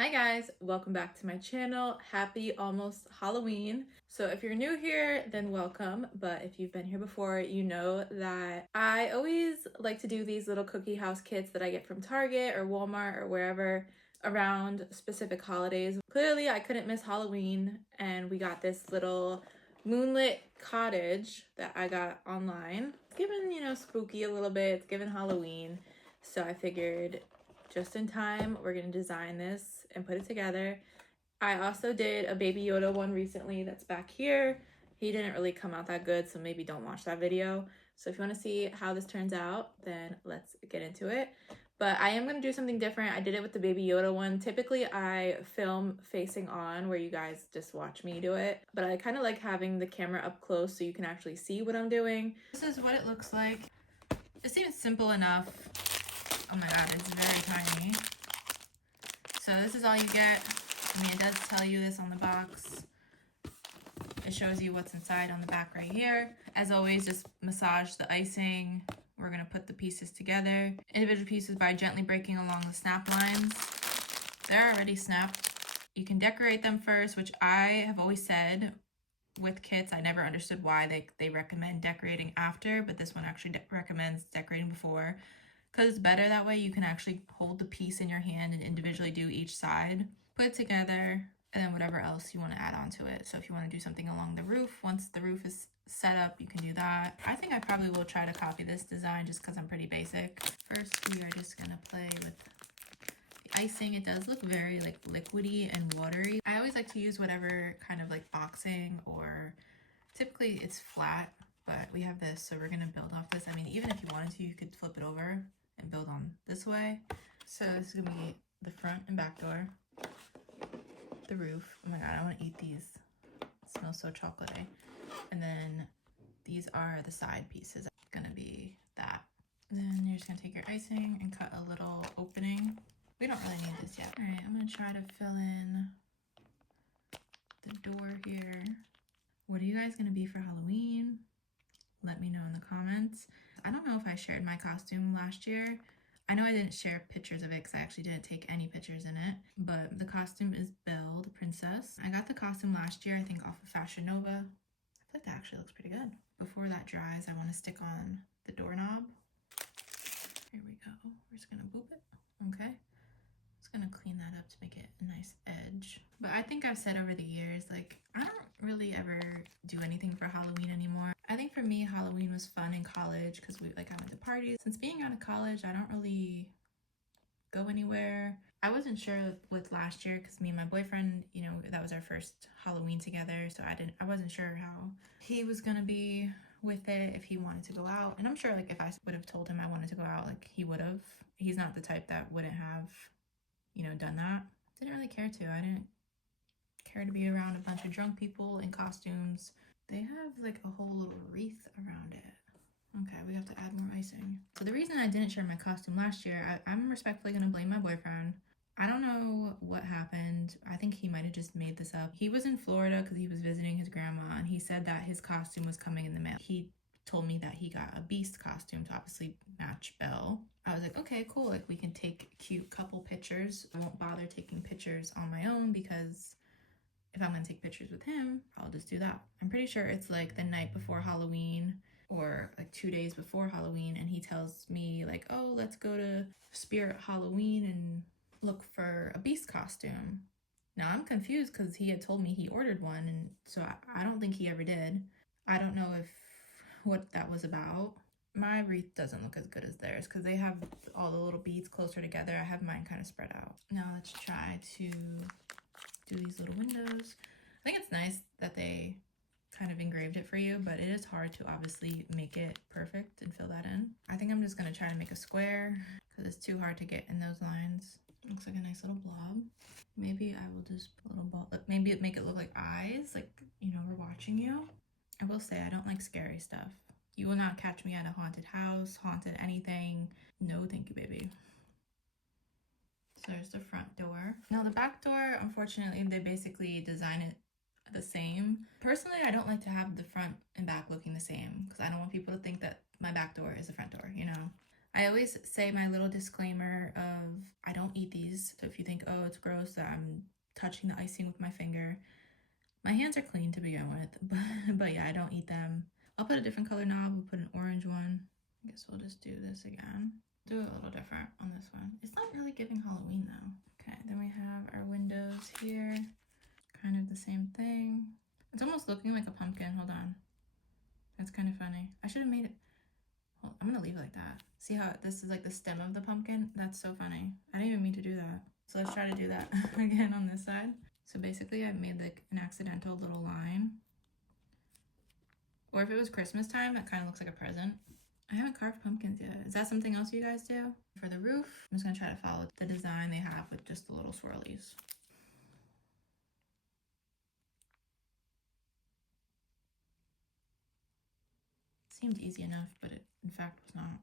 Hi guys, welcome back to my channel. Happy almost Halloween. So if you're new here, then welcome. But if you've been here before, you know that I always like to do these little cookie house kits that I get from Target or Walmart or wherever around specific holidays. Clearly I couldn't miss Halloween, and we got this little moonlit cottage that I got online. It's given, spooky a little bit. It's given Halloween. So I figured just in time, we're gonna design this and put it together. I also did a Baby Yoda one recently that's back here. He didn't really come out that good, so maybe don't watch that video. So if you wanna see how this turns out, then let's get into it. But I am gonna do something different. I did it with the Baby Yoda one. Typically I film facing on where you guys just watch me do it, but I kind of like having the camera up close so you can actually see what I'm doing. This is what it looks like. It seems simple enough. Oh my god, it's very tiny. So this is all you get. I mean, it does tell you this on the box. It shows you what's inside on the back right here. As always, just massage the icing. We're gonna put the pieces together. Individual pieces by gently breaking along the snap lines. They're already snapped. You can decorate them first, which I have always said with kits, I never understood why they recommend decorating after, but this one actually recommends decorating before. Because it's better that way. You can actually hold the piece in your hand and individually do each side, put it together, and then whatever else you want to add on to it. So if you want to do something along the roof, once the roof is set up, you can do that. I think I probably will try to copy this design just because I'm pretty basic. First, we are just going to play with the icing. It does look very like liquidy and watery. I always like to use whatever kind of like boxing, or typically it's flat, but we have this, so we're going to build off this. I mean, even if you wanted to, you could flip it over and build on this way. So this is gonna be the front and back door, the roof. Oh my god, I want to eat these. It smells so chocolatey. And then these are the side pieces. It's gonna be that. Then you're just gonna take your icing and cut a little opening. We don't really need this yet. All right, I'm gonna try to fill in the door here. What are you guys gonna be for Halloween? Let me know in the comments. I don't know if I shared my costume last year. I know I didn't share pictures of it because I actually didn't take any pictures in it, but the costume is Belle, the princess. I got the costume last year, I think off of Fashion Nova. I feel like that actually looks pretty good. Before that dries, I want to stick on the doorknob. Here we go. We're just gonna boop it. Okay. Just gonna clean that up to make it a nice edge. But I think I've said over the years, like, I don't really ever do anything for Halloween anymore. I think for me, Halloween was fun in college because I went to parties. Since being out of college, I don't really go anywhere. I wasn't sure with last year because me and my boyfriend, that was our first Halloween together. So I wasn't sure how he was gonna be with it, if he wanted to go out. And I'm sure like if I would have told him I wanted to go out, like he would have. He's not the type that wouldn't have, done that. Didn't really care to. I didn't care to be around a bunch of drunk people in costumes. They have like a whole little wreath around it. Okay, we have to add more icing. So the reason I didn't share my costume last year, I'm respectfully gonna blame my boyfriend. I don't know what happened. I think he might have just made this up. He was in Florida because he was visiting his grandma, and he said that his costume was coming in the mail. He told me that he got a beast costume to obviously match Belle. I was like, okay, cool. Like we can take cute couple pictures. I won't bother taking pictures on my own because if I'm gonna take pictures with him, I'll just do that. I'm pretty sure it's like the night before Halloween or like 2 days before Halloween, and he tells me like, oh, let's go to Spirit Halloween and look for a beast costume. Now I'm confused because he had told me he ordered one, and so I don't think he ever did. I don't know what that was about. My wreath doesn't look as good as theirs because they have all the little beads closer together. I have mine kind of spread out. Now let's try to do these little windows. I think it's nice that they kind of engraved it for you, but it is hard to obviously make it perfect and fill that in. I think I'm just gonna try to make a square because it's too hard to get in those lines. It looks like a nice little blob. Maybe I will just put a little ball, maybe make it look like eyes, like, we're watching you. I will say I don't like scary stuff. You will not catch me at a haunted house, haunted anything. No, thank you, baby. So there's the front door. Now the back door, unfortunately, they basically design it the same. Personally, I don't like to have the front and back looking the same because I don't want people to think that my back door is the front door, I always say my little disclaimer of I don't eat these. So if you think, oh, it's gross that I'm touching the icing with my finger, my hands are clean to begin with. But yeah, I don't eat them. I'll put a different color knob. We'll put an orange one. I guess we'll just do this again. Do it a little different on this one. It's not really giving Halloween though. Okay, then we have our windows here. Kind of the same thing. It's almost looking like a pumpkin. Hold on. That's kind of funny. I should have made it. Well, I'm gonna leave it like that. See how this is like the stem of the pumpkin? That's so funny. I didn't even mean to do that. So let's try to do that again on this side. So basically I made like an accidental little line. Or if it was Christmas time, it kind of looks like a present. I haven't carved pumpkins yet. Is that something else you guys do? For the roof, I'm just gonna try to follow the design they have with just the little swirlies. Seemed easy enough, but it in fact was not.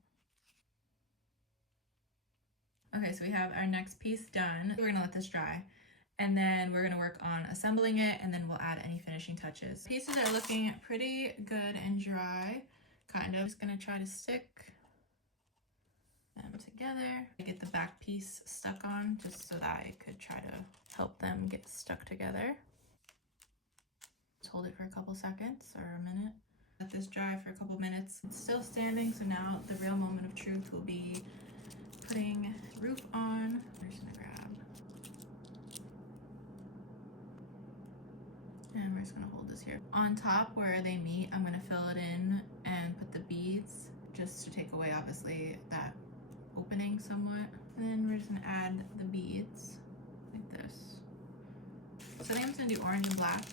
Okay, so we have our next piece done. We're gonna let this dry, and then we're gonna work on assembling it, and then we'll add any finishing touches. Pieces are looking pretty good and dry, kind of. Just gonna try to stick them together. I get the back piece stuck on just so that I could try to help them get stuck together. Just hold it for a couple seconds or a minute. Let this dry for a couple minutes. It's still standing, so now the real moment of truth will be putting the roof on. I'm just gonna grab, and we're just gonna hold this here. On top where they meet, I'm gonna fill it in and put the beads just to take away obviously that opening somewhat. And then we're just gonna add the beads like this. So I think I'm just gonna do orange and black.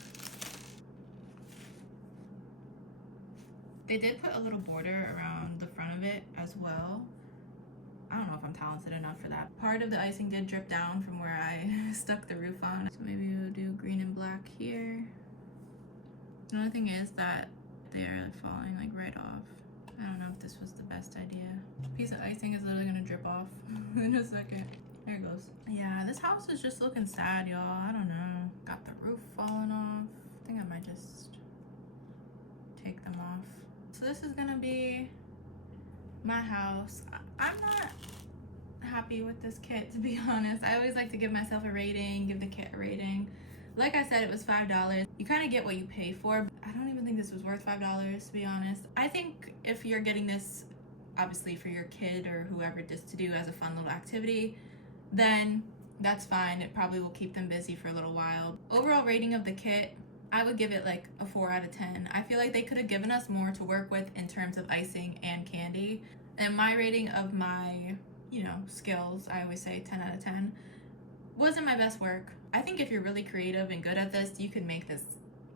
They did put a little border around the front of it as well. I don't know if I'm talented enough for that. Part of the icing did drip down from where I stuck the roof on. So maybe we'll do green and black here. The only thing is that they are falling like right off. I don't know if this was the best idea. A piece of icing is literally gonna drip off in a second. There it goes. Yeah, this house is just looking sad, y'all. I don't know. Got the roof falling off. I think I might just take them off. So this is gonna be my house. I'm not happy with this kit, to be honest. I always like to give myself a rating, give the kit a rating. Like I said, it was $5. You kind of get what you pay for. I don't even think this was worth $5, to be honest. I think if you're getting this, obviously for your kid or whoever, just to do as a fun little activity, then that's fine. It probably will keep them busy for a little while. Overall rating of the kit, I would give it like a 4 out of 10. I feel like they could have given us more to work with in terms of icing and candy. And my rating of my, skills, I always say 10 out of 10, wasn't my best work. I think if you're really creative and good at this, you can make this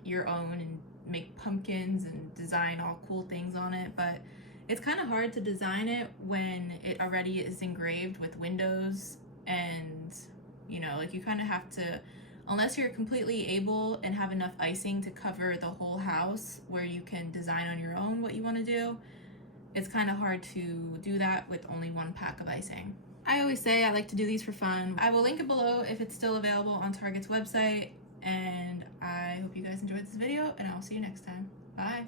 your own and make pumpkins and design all cool things on it. But it's kind of hard to design it when it already is engraved with windows and, like you kind of have to, unless you're completely able and have enough icing to cover the whole house where you can design on your own what you want to do, it's kind of hard to do that with only one pack of icing. I always say I like to do these for fun. I will link it below if it's still available on Target's website, and I hope you guys enjoyed this video, and I'll see you next time. Bye!